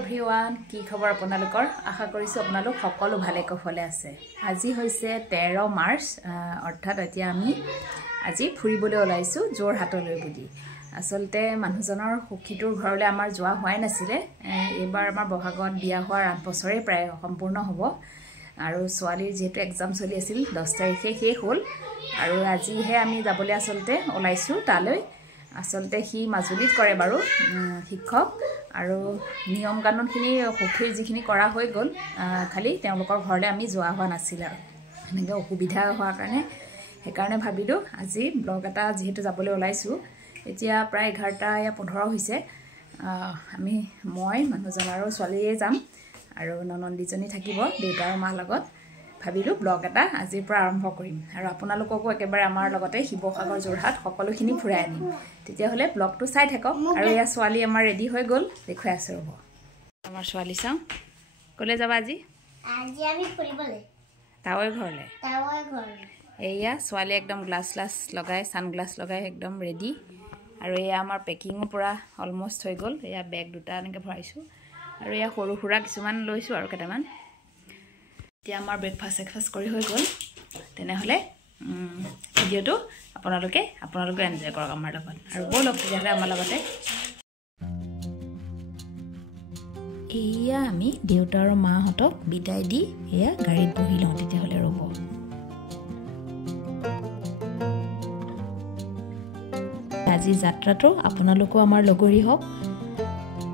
Everyone কি খবৰ আপোনালোকৰ আশা কৰিছো আপোনালোক সকলো ভালে কুশলে আছে আজি হৈছে 13 মাৰ্চ অৰ্থাৎ এতিয়া আমি আজি ফুৰিবলৈ ওলাইছো যোৰহাটলৈ বুলি আসলতে মানুহজনৰ সখীটোৰ ঘৰলৈ আমাৰ যোৱা হোৱাই নাছিলে এবাৰ আমাৰ বহাগত বিয়া হোৱাৰ 8 বছৰে প্ৰায় সম্পূৰ্ণ হ'ব আৰু ছোৱালীৰ যেটো এক্সাম চলি আছিল 10 তাৰিখে শেষ হ'ল আৰু আজিহে আমি যাবলৈ আসলতে ওলাইছো তালৈ আসলতে হি মাজুলীত কৰে বাৰু শিক্ষক আৰু নিয়ম কানুনখিনি সখীৰ যিখিনি কৰা হৈ গ'ল খালি তেওঁলোকৰ ঘৰলৈ আমি যোৱা হোৱা নাছিল আৰু এনেকৈ অসুবিধা হোৱাৰ কাৰণে ভাবিলো আজি ব্লগ এটা যেহেতু যাবলৈ ওলাইছো এতিয়া প্ৰায় 11:15 হৈছে আমি মই মানুহজন আৰু ছোৱালীয়ে যাম আৰু ননন্দীজনী থাকিব দেউতা আৰু মা লগত ভাবিলো ব্লগ এটা আজিৰ পৰা আৰম্ভ কৰিম আৰু আপোনালোককো একেবাৰে আমাৰ লগতে শিৱসাগৰ যোৰহাট সকলোখিনি ফুৰাই আনিম তেতিয়া হলে ব্লগটো চাই থাকক আৰু ইয়া ছোৱালী আমাৰ ৰেডি হৈ গ'ল দেখুৱাই আছে ৰব আমাৰ ছোৱালী চাও কলে যাবা আজি আমি ফুৰিবলৈ তাৱৈ ঘৰলে এয়া ছোৱালী একদম গ্লাছ লগাই সানগ্লাছ লগাই একদম ৰেডি আৰু এয়া আমাৰ পেকিংও পুৰা অলমোস্ট হৈ গ'ল এয়া বেগ দুটা এনেকৈ ভৰাইছো আৰু এয়া সৰু সুৰা কিছুমান লৈছো আৰু কেটামান এতিয়া আমাৰ ব্ৰেকফাষ্ট কৰি হৈ গ'ল তেনেহলে ভিডিওটো আপোনালোকে এনজয় কৰক আমাৰ লগত আৰু বলক তেতিয়াহলে আমাৰ লগতে এয়া আমি দেউতা আৰু মাহঁতক বিদায় দি এয়া গাড়ীত বহি লওঁ তেতিয়াহলে ৰ'ব আজি যাত্ৰাটো আপোনালোকো আমাৰ লগৰী হওক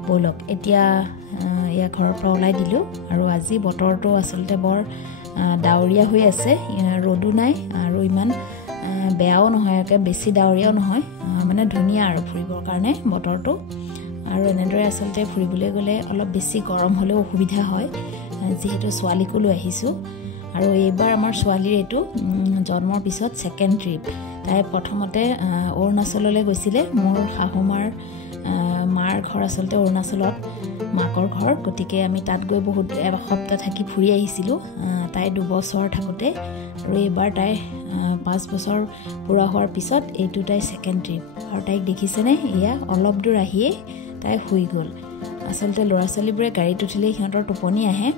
বলক এতিয়া ইয়া ঘৰৰ পৰা ওলাই দিলো আৰু আজি বতৰটো আসলতে বৰ ডাৱৰীয়া হৈ আছে ৰ'দো নাই আৰু ইমান বেয়াও নহয় একে বেছি ডাৱৰীয়াও নহয় মানে ধুনীয়া আৰু ফুৰিবৰ কাৰণে বতৰটো আৰু এনেদৰে আসলতে ফুৰিবলৈ গ'লে অলপ বেছি গৰম হ'লেও অসুবিধা হয় যেহেতু ছোৱালীকো লৈ আহিছো আৰু এইবাৰ আমাৰ ছোৱালীৰ এটো জন্মৰ পিছত সেকেন্ড ট্ৰিপ তাই প্ৰথমতে অৰুণাচললৈ গৈছিলে মোৰ শাহুমাৰ মাৰ ঘৰ আসলতে অৰুণাচলত মাকৰ ঘৰ গতিকে আমি তাত গৈ বহুত এসপ্তাহ থাকি ফুৰি আহিছিলো তাই 2 বছৰ থাকোতে আৰু এইবাৰ তাই 5 বছৰ পুৰা হোৱাৰ পিছত এইটো তাই সেকেন্ড ট্ৰিপ আৰু তাইক দেখিছেনে এয়া অলপ দূৰ আহিয়ে তাই শুই গ'ল আসলতে ল'ৰা ছোৱালীবোৰে গাড়ীত উঠিলে সিহঁতৰ টোপনি আহে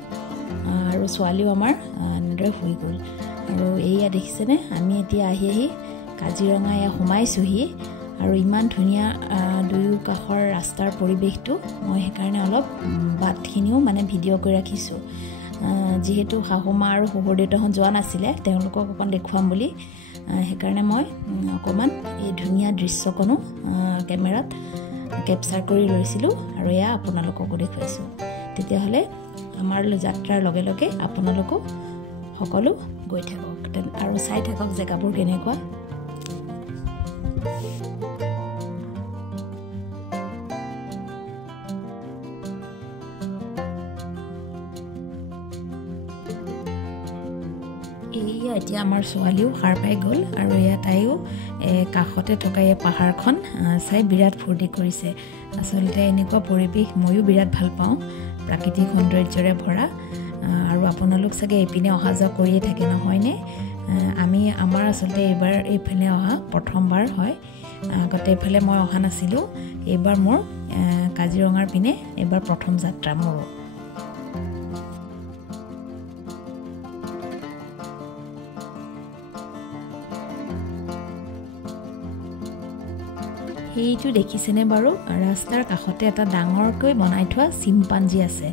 আৰু ছোৱালীও আমাৰ এনেদৰে শুই গ'ল আৰু এয়া দেখিছেনে আমি এতিয়া আহি কাজিৰঙা এয়া সোমাইছোহি আৰু ইমান ধুনীয়া দুয়ো কাষৰ ৰাস্তাৰ পৰিৱেশটো মই সেইকাৰণে অলপ বাটখিনিও মানে ভিডিঅ' কৰি ৰাখিছো যেহেতু শাহুমা আৰু শহুৰ দেউতাহঁত যোৱা নাছিলে তেওঁলোকক অকণ দেখুৱাম বুলি সেইকাৰণে মই অকণমান এই ধুনীয়া দৃশ্যকণো কেমেৰাত কেপচাৰ কৰি লৈছিলো আৰু এয়া আপোনালোককো দেখুৱাইছো তেতিয়াহ'লে আমাৰ যাত্ৰাৰ লগে লগে আপোনালোকো সকলো গৈ থাকক আৰু চাই থাকক জেগাবোৰ কেনেকুৱা এতিয়া আমাৰ ছোৱালীও সাৰ পাই গ'ল আৰু এয়া তাইও কাষতে থকা এই পাহাৰখন চাই বিৰাট ফূৰ্তি কৰিছে আসলতে এনেকুৱা পৰিৱেশ ময়ো বিৰাট ভাল পাওঁ প্ৰাকৃতিক সৌন্দৰ্যৰে ভৰা আৰু আপোনালোক চাগে এইপিনে অহা যোৱা কৰিয়ে থাকে নহয়নে আমাৰ আসলতে এইবাৰ এইফালে অহা প্ৰথমবাৰ হয় আগতে এইফালে মই অহা নাছিলোঁ এইবাৰ মোৰ কাজিৰঙাৰ পিনে এইবাৰ প্ৰথম যাত্ৰা মোৰ এইটো দেখিছেনে বাৰু ৰাস্তাৰ কাষতে এটা ডাঙৰকৈ বনাই থোৱা চিম্পাঞ্জি আছে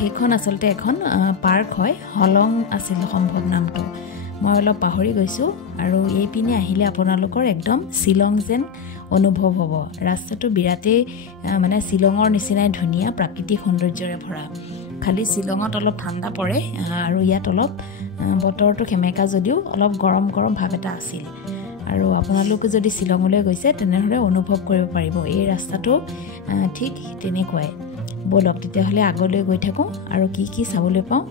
সেইখন আসলতে এখন পাৰ্ক হয় হলং আছিল সম্ভৱ নামটো মই অলপ পাহৰি গৈছো আৰু এই পিনে আহিলে আপোনালোকৰ একদম শিলং যেন অনুভৱ হ'ব ৰাস্তাটো বিৰাটেই মানে শিলঙৰ নিচিনাই ধুনীয়া প্ৰাকৃতিক সৌন্দৰ্যৰে ভৰা খালি শিলঙত অলপ ঠাণ্ডা পৰে আৰু ইয়াত অলপ বতৰটো খেমেকা যদিও অলপ গৰম ভাৱ এটা আছিল আৰু আপোনালোকে যদি শিলঙলৈ গৈছে তেনেহলে অনুভৱ কৰিব পাৰিব এই ৰাস্তাটো ঠিক তেনেকুৱাই বলক তেতিয়াহলে আগলৈ গৈ থাকো আৰু কি চাবলৈ পাওঁ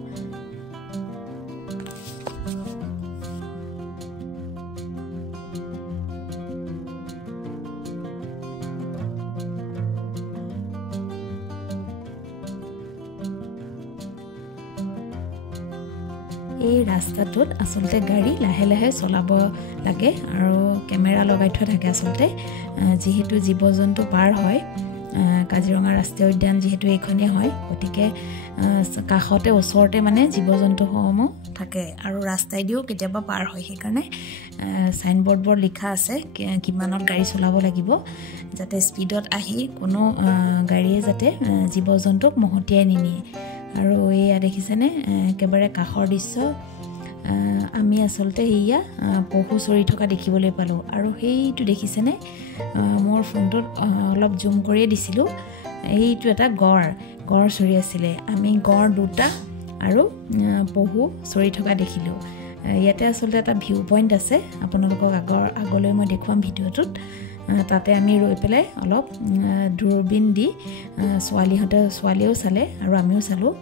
এই ৰাস্তাটোত আসলতে গাড়ী লাহে লাহে চলাব লাগে আৰু কেমেৰা লগাই থোৱা থাকে আসলতে যেহেতু জীৱ-জন্তু পাৰ হয় কাজিৰঙা ৰাষ্ট্ৰীয় উদ্যান যিহেতু এইখনেই হয় গতিকে কাষতে ওচৰতে মানে জীৱ জন্তুসমূহ থাকে আৰু ৰাস্তাইদিও কেতিয়াবা পাৰ হয় সেইকাৰণে সাইনবোৰ্ডবোৰ লিখা আছে কিমানত গাড়ী চলাব লাগিব যাতে স্পীডত আহি কোনো গাড়ীয়ে যাতে জীৱ জন্তুক মহতিয়াই নিনিয়ে আৰু এয়া দেখিছেনে একেবাৰে কাষৰ দৃশ্য আমি আচলতে এয়া পহু চৰি থকা দেখিবলৈ পালোঁ আৰু সেইটো দেখিছেনে মোৰ ফোনটোত অলপ জুম কৰিয়ে দিছিলোঁ এইটো এটা গড় চৰি আছিলে আমি গড় দুটা আৰু পহু চৰি থকা দেখিলোঁ ইয়াতে আচলতে এটা ভিউ পইণ্ট আছে আপোনালোকক আগলৈ মই দেখুৱাম ভিডিঅ'টোত তাতে আমি ৰৈ পেলাই অলপ দূৰবীণ দি ছোৱালীয়েও চালে আৰু আমিও চালোঁ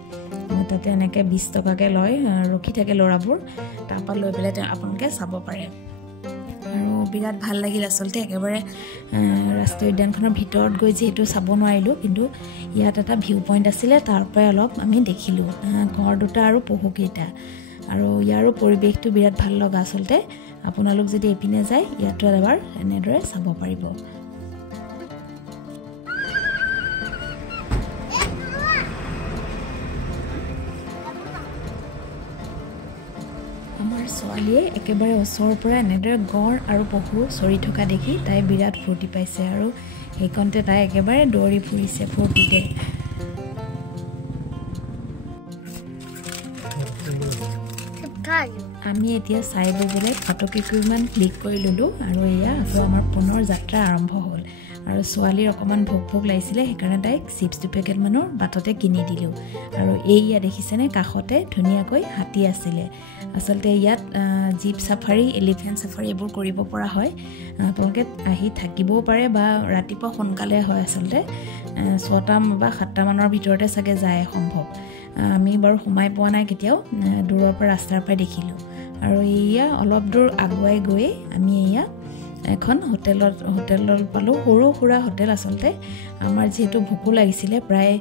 তাতে এনেকৈ 20 টকাকৈ লয় ৰখি থাকে ল'ৰাবোৰ তাৰপৰা লৈ পেলাই আপোনালোকে চাব পাৰে আৰু বিৰাট ভাল লাগিল আচলতে একেবাৰে ৰাষ্ট্ৰীয় উদ্যানখনৰ ভিতৰত গৈ যিহেতু চাব নোৱাৰিলোঁ কিন্তু ইয়াত এটা ভিউ পইণ্ট আছিলে তাৰ পৰাই অলপ আমি দেখিলোঁ গড় দুটা আৰু পহুকেইটা আৰু ইয়াৰো পৰিৱেশটো বিৰাট ভাল লগা আচলতে আপোনালোক যদি এপিনে যায় ইয়াতো এবাৰ এনেদৰে চাব পাৰিব আমাৰ ছোৱালীয়ে একেবাৰে ওচৰৰ পৰা এনেদৰে গড় আৰু পহু চৰি থকা দেখি তাই বিৰাট ফূৰ্তি পাইছে আৰু সেইকণতে তাই একেবাৰে দৌৰি ফুৰিছে ফূৰ্তিতে আমি এতিয়া চাই বজালে ফটোকেইকোমান ক্লিক কৰি ল'লোঁ আৰু এয়া আকৌ আমাৰ পুনৰ যাত্ৰা আৰম্ভ হ'ল আৰু ছোৱালীৰ অকণমান ভোক লাগিছিলে সেইকাৰণে তাইক চিপছ 2 পেকেটমানৰ বাটতে কিনি দিলোঁ আৰু এইয়া দেখিছেনে কাষতে ধুনীয়াকৈ হাতী আছিলে আচলতে ইয়াত জীপ চাফাৰী এলিফেণ্ট চাফাৰী এইবোৰ কৰিব পৰা হয় আপোনালোকে আহি থাকিবও পাৰে বা ৰাতিপুৱা সোনকালে হয় আচলতে 6টা বা 7টা মানৰ ভিতৰতে চাগে যায় সম্ভৱ আমি বাৰু সোমাই পোৱা নাই কেতিয়াও দূৰৰ পৰা ৰাস্তাৰ পৰাই দেখিলোঁ আৰু এয়া অলপ দূৰ আগুৱাই গৈ আমি এয়া এখন হোটেলত পালোঁ সৰু সুৰা হোটেল আচলতে আমাৰ যিহেতু ভোকো লাগিছিলে প্ৰায়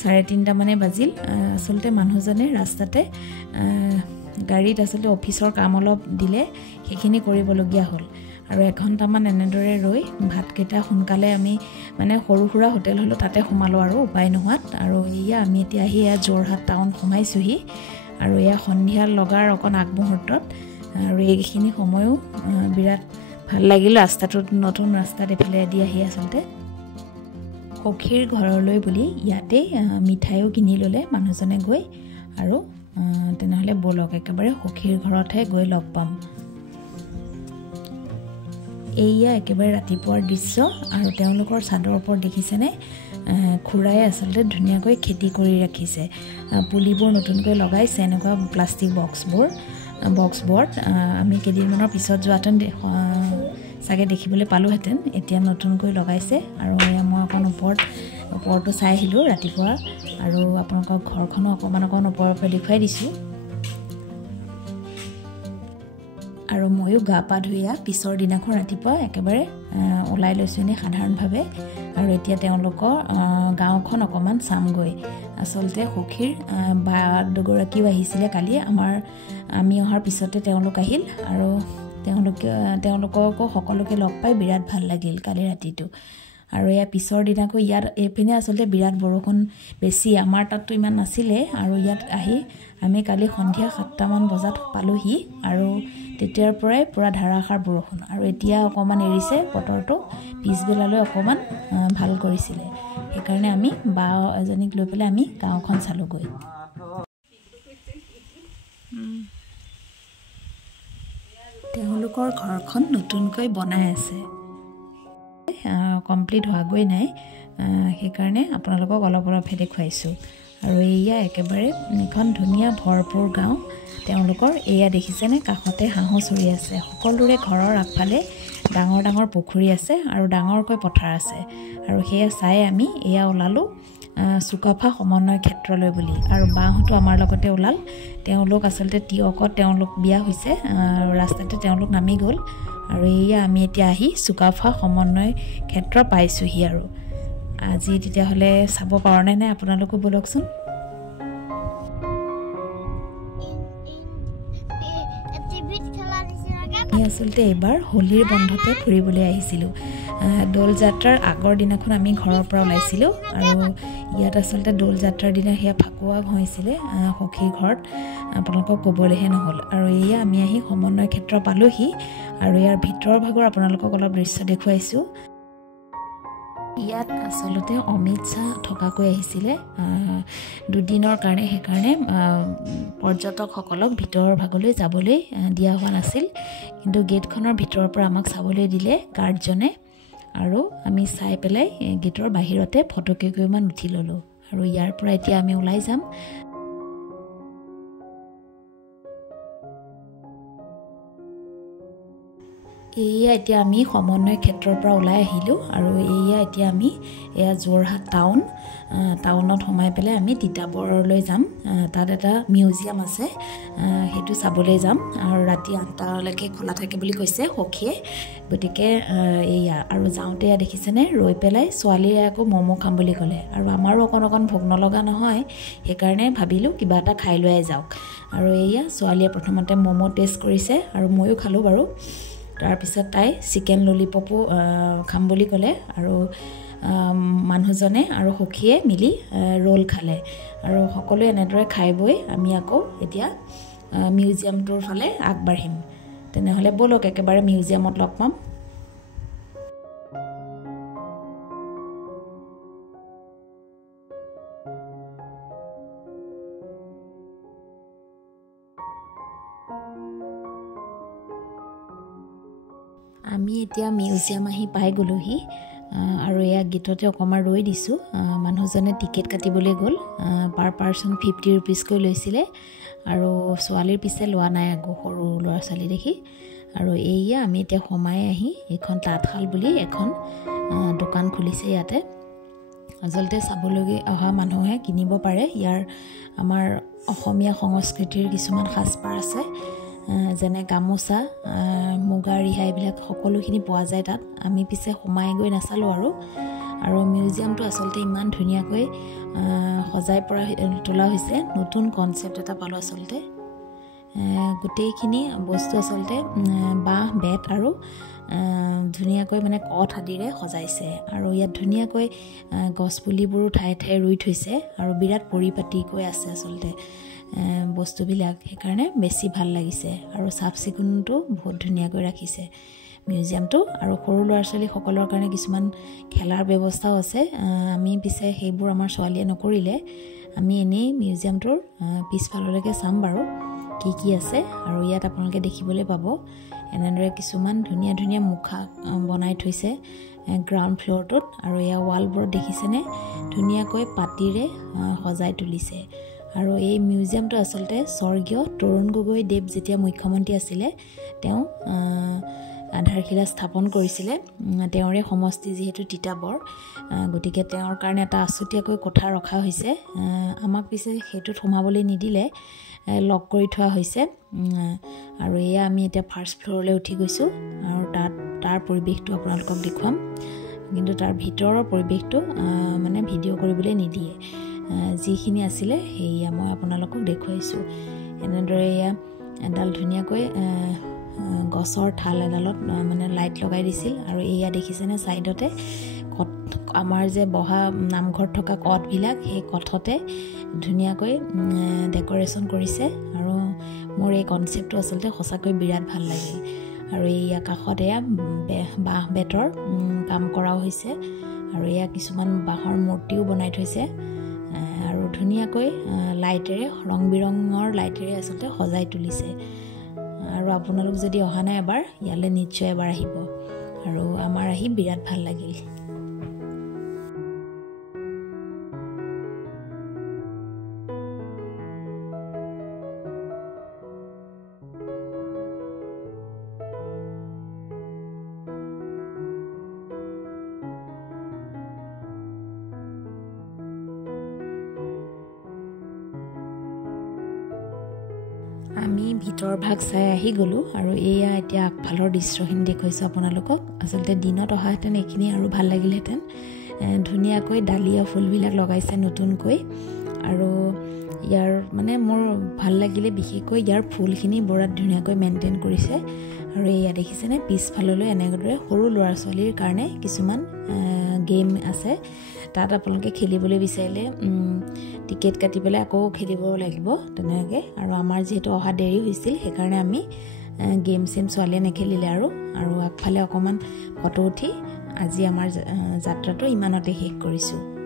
3:30 মানে বাজিল আচলতে মানুহজনে ৰাস্তাতে গাড়ীত আচলতে অফিচৰ কাম অলপ দিলে সেইখিনি কৰিবলগীয়া হ'ল আৰু 1 ঘণ্টামান এনেদৰে ৰৈ ভাতকেইটা সোনকালে আমি মানে সৰু সুৰা হোটেল হ'লেও তাতে সোমালোঁ আৰু উপায় নোহোৱাত আৰু এয়া আমি এতিয়া আহি এয়া যোৰহাট টাউন সোমাইছোঁহি আৰু এয়া সন্ধিয়া লগাৰ অকণ আগমুহূৰ্তত আৰু এইখিনি সময়ো বিৰাট ভাল লাগিল ৰাস্তাটোত নতুন ৰাস্তাত এফালে দি আহি আচলতে সখীৰ ঘৰলৈ বুলি ইয়াতে মিঠাইও কিনি ল'লে মানুহজনে গৈ আৰু তেনেহ'লে বলক একেবাৰে সখীৰ ঘৰতহে গৈ লগ পাম এইয়া একেবাৰে ৰাতিপুৱাৰ দৃশ্য আৰু তেওঁলোকৰ চাদৰ ওপৰত দেখিছেনে খুৰাই আচলতে ধুনীয়াকৈ খেতি কৰি ৰাখিছে পুলিবোৰ নতুনকৈ লগাইছে এনেকুৱা প্লাষ্টিক বক্সবোৰত আমি কেইদিনমানৰ পিছত যোৱাহেঁতেন চাগে দেখিবলৈ পালোঁহেঁতেন এতিয়া নতুনকৈ লগাইছে আৰু এয়া মই অকণ ওপৰতো চাই আহিলোঁ ৰাতিপুৱা আৰু আপোনালোকৰ ঘৰখনো অকণ ওপৰৰ পৰা দেখুৱাই দিছোঁ আৰু ময়ো গা পা ধুই পিছৰ দিনাখন ৰাতিপুৱা একেবাৰে ওলাই লৈছোঁ এনেই সাধাৰণভাৱে আৰু এতিয়া তেওঁলোকৰ গাঁওখন অকণমান চামগৈ আচলতে সখীৰ বা দুগৰাকীও আহিছিলে কালি আমি অহাৰ পিছতে তেওঁলোক আহিল আৰু তেওঁলোককো সকলোকে লগ পাই বিৰাট ভাল লাগিল কালি ৰাতিটো আৰু এয়া পিছৰ দিনাকৈ ইয়াত এইপিনে আচলতে বিৰাট বৰষুণ বেছি আমাৰ তাততো ইমান নাছিলে আৰু ইয়াত আহি আমি কালি সন্ধিয়া 7টামান বজাত পালোঁহি আৰু তেতিয়াৰ পৰাই পূৰা ধাৰাসাৰ বৰষুণ আৰু এতিয়া অকণমান এৰিছে বতৰটো পিছবেলালৈ অকণমান ভাল কৰিছিলে সেইকাৰণে আমি বা এজনীক লৈ পেলাই আমি গাঁওখন চালোঁগৈ তেওঁলোকৰ ঘৰখন নতুনকৈ বনাই আছে কমপ্লিট হোৱাগৈ নাই সেইকাৰণে আপোনালোকক অলপহে দেখুৱাইছোঁ আৰু এয়া একেবাৰে এখন ধুনীয়া ভৰপূৰ গাঁও তেওঁলোকৰ এয়া দেখিছেনে কাষতে হাঁহো চৰি আছে সকলোৰে ঘৰৰ আগফালে ডাঙৰ ডাঙৰ পুখুৰী আছে আৰু ডাঙৰকৈ পথাৰ আছে আৰু সেয়া চাই আমি এয়া ওলালোঁ চুকাফা সমন্বয় ক্ষেত্ৰলৈ বুলি আৰু বাহঁতো আমাৰ লগতে ওলাল তেওঁলোক আচলতে টিয়কত তেওঁলোক বিয়া হৈছে ৰাস্তাতে তেওঁলোক নামি গ'ল আৰু এয়া আমি এতিয়া আহি চুকাফা সমন্বয় ক্ষেত্ৰ পাইছোঁহি আৰু আজি তেতিয়াহ'লে চাব পাৰনে নাই আপোনালোকো বলকচোন আমি আচলতে এইবাৰ হোলীৰ বন্ধতে ফুৰিবলৈ আহিছিলোঁ দোল যাত্ৰাৰ আগৰ দিনাখন আমি ঘৰৰ পৰা ওলাইছিলোঁ আৰু ইয়াত আচলতে দোল যাত্ৰাৰ দিনা সেয়া ফাকুৱা হৈছিলে সখীৰ ঘৰত আপোনালোকক ক'বলৈহে নহ'ল আৰু এয়া আমি আহি সমন্বয় ক্ষেত্ৰ পালোহি আৰু ইয়াৰ ভিতৰৰ ভাগৰ আপোনালোকক অলপ দৃশ্য দেখুৱাইছোঁ ইয়াত আচলতে অমিত শ্বাহ থকাকৈ আহিছিলে দুদিনৰ কাৰণে সেইকাৰণে পৰ্যটকসকলক ভিতৰৰ ভাগলৈ যাবলৈ দিয়া হোৱা নাছিল কিন্তু গেটখনৰ ভিতৰৰ পৰা আমাক চাবলৈ দিলে গাৰ্ডজনে আৰু আমি চাই পেলাই গেটৰ বাহিৰতে ফটো কেইকপীমান উঠি ল'লোঁ আৰু ইয়াৰ পৰা এতিয়া আমি ওলাই যাম এয়া এতিয়া আমি সমন্বয় ক্ষেত্ৰৰ পৰা ওলাই আহিলোঁ আৰু এয়া এতিয়া আমি এয়া যোৰহাট টাউনত সোমাই পেলাই আমি তিতাবৰলৈ যাম তাত এটা মিউজিয়াম আছে সেইটো চাবলৈ যাম আৰু ৰাতি 8টালৈকে খোলা থাকে বুলি কৈছে সখীয়ে গতিকে এয়া আৰু যাওঁতে দেখিছেনে ৰৈ পেলাই ছোৱালীয়ে আকৌ ম'ম' খাম বুলি ক'লে আৰু আমাৰো অকণ ভোক নলগা নহয় সেইকাৰণে ভাবিলোঁ কিবা এটা খাই লৈ যাওক আৰু এয়া ছোৱালীয়ে প্ৰথমতে ম'ম' টেষ্ট কৰিছে আৰু ময়ো খালোঁ বাৰু তাৰপিছত তাই চিকেন ললিপপো খাম বুলি ক'লে আৰু মানুহজনে আৰু সখীয়ে মিলি ৰোল খালে আৰু সকলোৱে এনেদৰে খাই বৈ আমি আকৌ এতিয়া মিউজিয়ামটোৰ ফালে আগবাঢ়িম তেনেহ'লে ব'লক একেবাৰে মিউজিয়ামত লগ পাম আমি এতিয়া মিউজিয়াম আহি পাই গ'লোহি আৰু এয়া গেটতে অকণমান ৰৈ দিছোঁ মানুহজনে টিকেট কাটিবলৈ গ'ল পাৰ পাৰ্চন 50 ৰুপিজকৈ লৈছিলে আৰু ছোৱালীৰ পিছে লোৱা নাই আকৌ সৰু ল'ৰা ছোৱালী দেখি আৰু এয়া আমি এতিয়া সোমাই আহি এইখন তাঁতশাল বুলি এখন দোকান খুলিছে ইয়াতে আচলতে চাবলৈ অহা মানুহে কিনিব পাৰে ইয়াৰ আমাৰ অসমীয়া সংস্কৃতিৰ কিছুমান সাজপাৰ আছে যেনে গামোচা মুগা ৰিহা এইবিলাক সকলোখিনি পোৱা যায় তাত আমি পিছে সোমাই গৈ নাচালোঁ আৰু মিউজিয়ামটো আচলতে ইমান ধুনীয়াকৈ সজাই পৰা তোলা হৈছে নতুন কনচেপ্ট এটা পালোঁ আচলতে গোটেইখিনি বস্তু আচলতে বাঁহ বেত আৰু ধুনীয়াকৈ মানে কঠ আদিৰে সজাইছে আৰু ইয়াত ধুনীয়াকৈ গছপুলিবোৰো ঠায়ে ঠায়ে ৰুই থৈছে আৰু বিৰাট পৰিপাটিকৈ আছে আচলতে বস্তুবিলাক সেইকাৰণে বেছি ভাল লাগিছে আৰু চাফ চিকুণটো বহুত ধুনীয়াকৈ ৰাখিছে মিউজিয়ামটো আৰু সৰু ল'ৰা ছোৱালীসকলৰ কাৰণে কিছুমান খেলাৰ ব্যৱস্থাও আছে আমি পিছে সেইবোৰ আমাৰ ছোৱালীয়ে নকৰিলে আমি এনেই মিউজিয়ামটোৰ পিছফাললৈকে চাম বাৰু কি আছে আৰু ইয়াত আপোনালোকে দেখিবলৈ পাব এনেদৰে কিছুমান ধুনীয়া ধুনীয়া মুখা বনাই থৈছে গ্ৰাউণ্ড ফ্ল'ৰটোত আৰু এয়া ৱালবোৰত দেখিছেনে ধুনীয়াকৈ পাতিৰে সজাই তুলিছে আৰু এই মিউজিয়ামটো আচলতে স্বৰ্গীয় তৰুণ গগৈ দেৱ যেতিয়া মুখ্যমন্ত্ৰী আছিলে তেওঁ আধাৰশিলা স্থাপন কৰিছিলে তেওঁৰে সমষ্টি যিহেতু তিতাবৰ গতিকে তেওঁৰ কাৰণে এটা আছুতীয়াকৈ কোঠা ৰখা হৈছে আমাক পিছে সেইটোত সোমাবলৈ নিদিলে লক কৰি থোৱা হৈছে আৰু এয়া আমি এতিয়া ফাৰ্ষ্ট ফ্ল'ৰলৈ উঠি গৈছোঁ আৰু তাৰ পৰিৱেশটো আপোনালোকক দেখুৱাম কিন্তু তাৰ ভিতৰৰ পৰিৱেশটো মানে ভিডিঅ' কৰিবলৈ নিদিয়ে যিখিনি আছিলে সেয়া মই আপোনালোকক দেখুৱাইছোঁ এনেদৰে এয়া এডাল ধুনীয়াকৈ গছৰ ঠাল এডালত মানে লাইট লগাই দিছিল আৰু এয়া দেখিছেনে ছাইডতে আমাৰ যে বহা নামঘৰত থকা কঠবিলাক সেই কঠতে ধুনীয়াকৈ ডেক'ৰেশ্যন কৰিছে আৰু মোৰ এই কনচেপ্টটো আচলতে সঁচাকৈ বিৰাট ভাল লাগিল আৰু এই কাষত এয়া বাঁহ বেতৰ কাম কৰাও হৈছে আৰু এয়া কিছুমান বাঁহৰ মূৰ্তিও বনাই থৈছে আৰু ধুনীয়াকৈ লাইটেৰে ৰং বিৰঙৰ লাইটেৰে আচলতে সজাই তুলিছে আৰু আপোনালোক যদি অহা নাই এবাৰ ইয়ালৈ নিশ্চয় এবাৰ আহিব আৰু আমাৰ আহি বিৰাট ভাল লাগিল আমি ভিতৰ ভাগ চাই আহি গ'লোঁ আৰু এয়া এতিয়া আগফালৰ দৃশ্যখিনি দেখুৱাইছোঁ আপোনালোকক আচলতে দিনত অহাহেঁতেন এইখিনি আৰু ভাল লাগিলহেঁতেন ধুনীয়াকৈ ডালিয়া ফুলবিলাক লগাইছে নতুনকৈ আৰু ইয়াৰ মানে মোৰ ভাল লাগিলে বিশেষকৈ ইয়াৰ ফুলখিনি বৰাত ধুনীয়াকৈ মেইনটেইন কৰিছে আৰু এয়া দেখিছেনে পিছফাললৈ এনেদৰে সৰু ল'ৰা ছোৱালীৰ কাৰণে কিছুমান গেম আছে তাত আপোনালোকে খেলিবলৈ বিচাৰিলে টিকেট কাটি পেলাই আকৌ খেলিব লাগিব তেনেকৈ আৰু আমাৰ যিহেতু অহা দেৰি হৈছিল সেইকাৰণে আমি গেম চেম ছোৱালীয়ে নেখেলিলে আৰু আগফালে অকণমান ফটো উঠি আজি আমাৰ যাত্ৰাটো ইমানতে শেষ কৰিছোঁ।